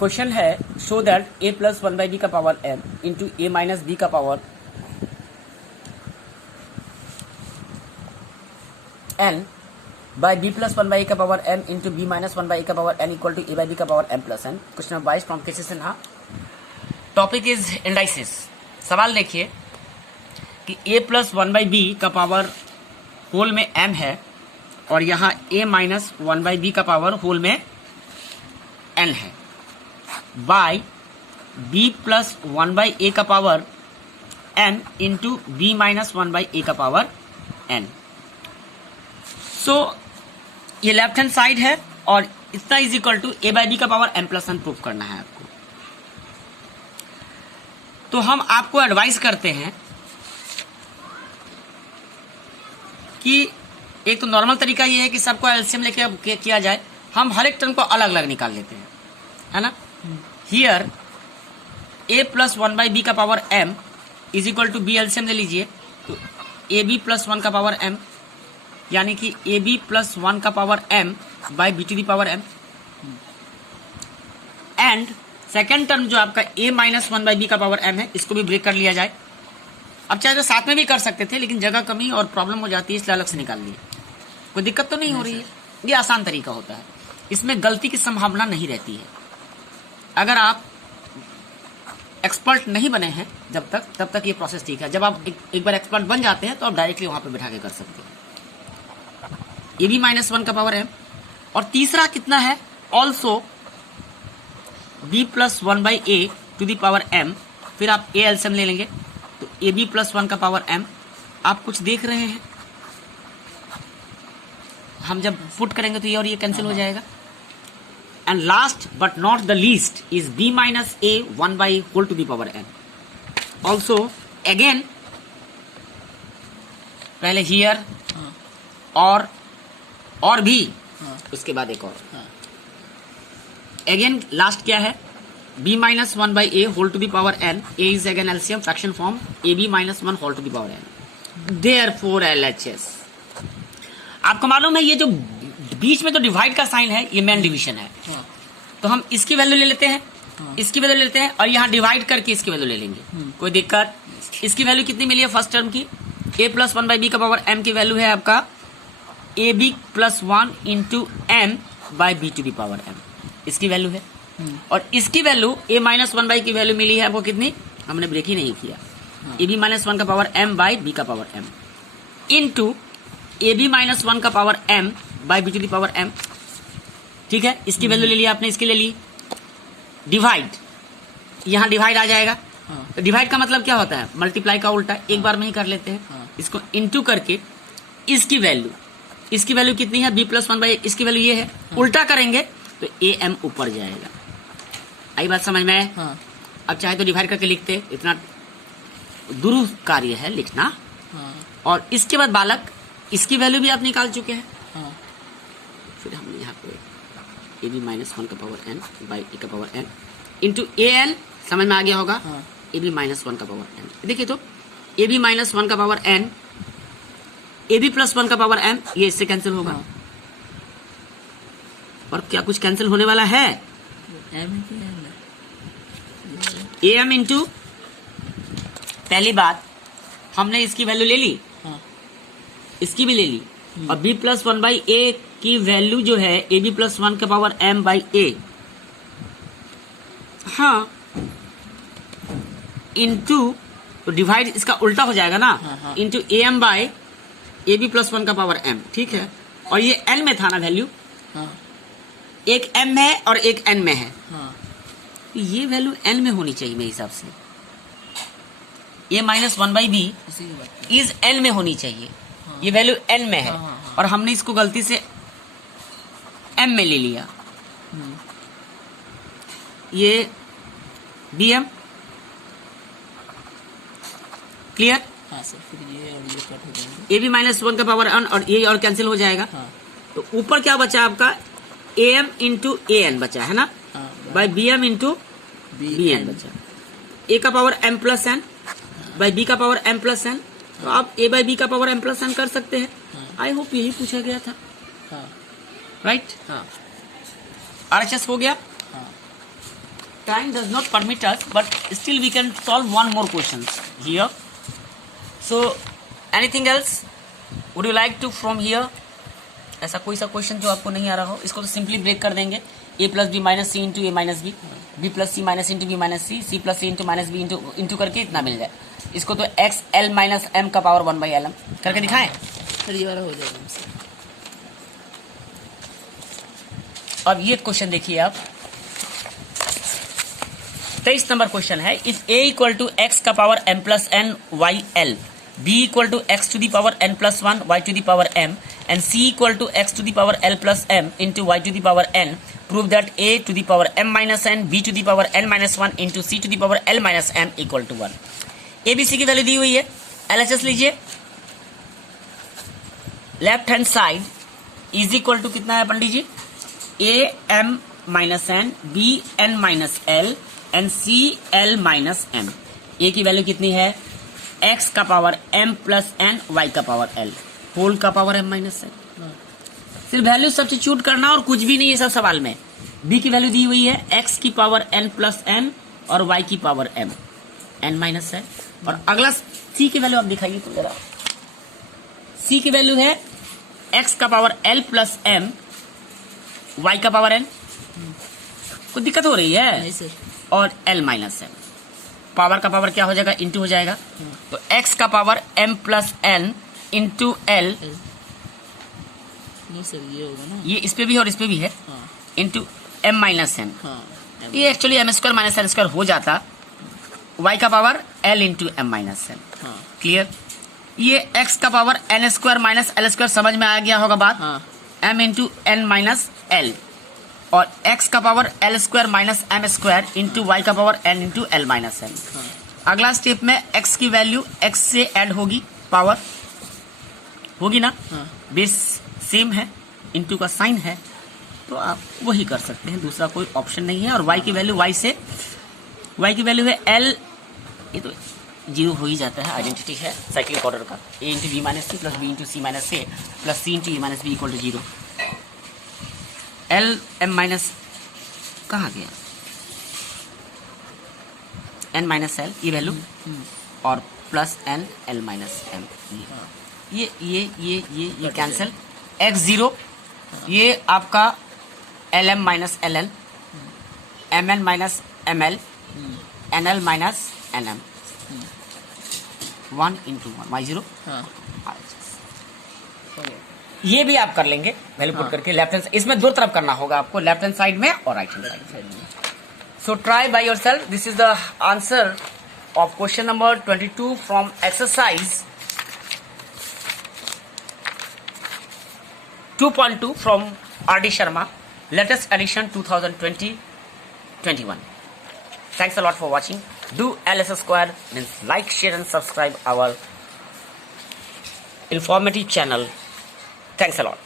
Question है show that a plus one by B का power m into ए minus b का power n by b plus one by का power m into B minus one by का power n equal to A by B का power m plus n। Question number 22 from cases in topic is indices. सवाल देखिए कि a plus one by B का power whole में m है और यहाँ a minus one by B का पावर होल में n है, by b plus one by A का power m into B minus one by A का पावर n। सो ये लेफ्ट हैंड साइड है और इतना is equal to A by B का power m plus n proof करना है आपको। तो हम आपको एडवाइस करते हैं कि एक तो नॉर्मल तरीका ये है कि सबको एलसीएम लेके किया जाए, हम हर एक टर्म को अलग अलग निकाल लेते हैं, है ना। Here a plus one by B का power m is equal to B LCM ले लीजिए तो ए बी प्लस वन का पावर m यानी कि ए बी प्लस वन का power m by B to the power m and second term जो आपका a minus one by B का पावर m है, इसको भी ब्रेक कर लिया जाए। अब चाहे तो साथ में भी कर सकते थे लेकिन जगह कमी और प्रॉब्लम हो जाती है, इसलिए अलग से निकाल लिए। कोई दिक्कत तो नहीं हो रही है, ये आसान तरीका होता है, इसमें गलती की संभावना नहीं रहती है। अगर आप एक्सपर्ट नहीं बने हैं तब तक ये प्रोसेस ठीक है। जब आप एक बार एक्सपर्ट बन जाते हैं तो आप डायरेक्टली वहां पे बैठा के कर सकते हैं। ए बी माइनस वन का पावर m और तीसरा कितना है, also b plus one by A to the power m, फिर आप ए एलसीएम ले लेंगे तो ए बी प्लस वन का पावर m। आप कुछ देख रहे हैं, हम जब पुट करेंगे तो ये और ये कैंसिल हो जाएगा। And last but not the least is b minus A one by whole to the power n। Also again पहले हियर और भी उसके बाद एक और अगेन लास्ट क्या है, b minus one by A whole to the power n। a is again LCM fraction form A B minus one whole to the power n। Therefore LHS आपको मालूम है ये जो बीच में जो डिवाइड का साइन है ये मेन डिवीजन है। तो हम इसकी वैल्यू ले लेते हैं, इसकी वैल्यू लेते हैं और यहाँ डिवाइड करके इसकी वैल्यू ले लेंगे, कोई दिक्कत। इसकी वैल्यू कितनी मिली है फर्स्ट टर्म की, a plus one by B का पावर m की वैल्यू है आपका A B plus one into m by B to the power m, इसकी वैल्यू है। और इसकी value a minus one by की वैल्यू मिली है आपको कितनी, हमने ब्रेक ही नहीं किया, ए बी माइनस वन का पावर m बाई बी का power m into A B minus one का power m by B to the power m। ठीक है, इसकी वैल्यू ले लिया आपने, इसकी ले ली, डिवाइड, यहाँ डिवाइड आ जाएगा। तो डिवाइड का मतलब क्या होता है, मल्टीप्लाई का उल्टा, एक बार में ही कर लेते हैं। इसको इंटू करके इसकी वैल्यू कितनी है, b प्लस वन बाई, इसकी वैल्यू ये है, उल्टा करेंगे तो ए एम ऊपर जाएगा। आई बात समझ में? अब चाहे तो डिवाइड करके लिखते, इतना दुरूह कार्य है लिखना। और इसके बाद बालक इसकी वैल्यू भी आप निकाल चुके हैं। फिर हम यहाँ पे ए बी माइनस वन का पावर n बाई ए का power n into A N, समझ में आ गया होगा, ए बी माइनस वन का पावर n। देखिए तो ए बी माइनस वन का power n, A B plus one का पावर m, ये इससे कैंसिल होगा। और क्या कुछ कैंसिल होने वाला है, ए एम इंटू, पहली बात हमने इसकी वैल्यू ले ली, इसकी भी ले ली, और b plus one by A की वैल्यू जो है ए बी प्लस वन का पावर m बाई ए, हाँ, इंटू, तो डिवाइड इसका उल्टा हो जाएगा ना, into A M by A B plus one का पावर m। ठीक है, और ये n में था ना वैल्यू, एक m है और एक n में है, तो ये वैल्यू n में होनी चाहिए मेरे हिसाब से, a minus one by B is n में होनी चाहिए, ये वैल्यू n में है और हमने इसको गलती से m में ले लिया, ये bm clear. A B minus one का पावर n और ये और कैंसिल हो जाएगा। तो ऊपर क्या बचा आपका, A M into A N बचा है ना, by B M into B N बचा, ए का power m plus N by B का पावर m प्लस एन। तो आप a बाई बी का पावर m प्लस एन कर सकते हैं। आई होप यही पूछा गया था, राइट। RHS हो गया। time does not permit us, but still we can solve one more question here. So anything else would you like to from here? ऐसा कोई सा क्वेश्चन जो आपको नहीं आ रहा हो, इसको तो सिंपली ब्रेक कर देंगे. a plus B minus C into A minus B, B plus C minus into B minus C, C plus C into minus B into करके इतना मिल जाए. इसको तो एक्स एल माइनस एम का पावर 1/lm करके दिखाएं. फिर ये वाला हो जाएगा हमसे. अब ये क्वेश्चन देखिए आप, 23 नंबर क्वेश्चन है. If a equal to X का power m plus N Y L, b equal to X to the power n plus 1 y to the power m, and c equal to x to the power l plus m into y to the power n, prove that a to the power m minus n, b to the power n minus 1 into c to the power l minus m equal to 1. abc की value दी हुई है. LHS लीजिए. Left hand side is equal to कितना है Pandit ji? a m minus n, b n minus l and c l minus m. a की वैल्यू कितनी है? x का power m plus n, y का पावर l, होल का पावर m माइनस एन. सिर्फ वैल्यू सब्स्टिट्यूट करना और कुछ भी नहीं है सब सवाल में. b की वैल्यू दी हुई है x की पावर n प्लस n और y की पावर m, n माइनस है. और अगला c की वैल्यू आप दिखाइए तो जरा. c की वैल्यू है x का power l plus m, y का पावर n. कुछ दिक्कत हो रही है? नहीं सर. और l माइनस m. पावर का पावर क्या हो जाएगा? इंटू हो जाएगा. तो x का power m plus n into l, नहीं सर ये होगा ना, ये इस पे भी और इस पे भी है, हाँ इंटू m माइनस n. हाँ. ये actually m square minus l square हो जाता. y का power l into m minus n. हाँ क्लियर? ये x का power n square minus l square समझ में आ गया होगा बात. हाँ. m into n minus l और x का power l square minus m square into y का power n into l minus n. हाँ. अगला स्टेप में x की वैल्यू x से ऐड होगी, पावर होगी ना. हाँ. बेस सेम है, इंटू का साइन है, तो आप वही कर सकते हैं, दूसरा कोई ऑप्शन नहीं है. और y की वैल्यू y की वैल्यू है l, ये तो जीरो हो ही जाता है, आइडेंटिटी है साइक्लिक ऑर्डर का. a into B minus C plus B into C minus A plus C into A minus B equal to zero. l m minus कहाँ गया? n माइनस एल ये वैल्यू और plus n l minus m. ये cancel. x0 ये आपका lm minus ll, mn minus ml, nl minus nm. 1 into 1 y0. हाँ. ये भी आप कर लेंगे वैल्यू पुट करके लेफ्ट हैंड. इसमें दो तरफ करना होगा आपको, लेफ्ट हैंड साइड में और राइट हैंड साइड में. So try by yourself. This is the answer of question number 22 from exercise 2.2 from R.D. Sharma, latest edition 2020-21. Thanks a lot for watching. Do LS Square means like, share and subscribe our informative channel. Thanks a lot.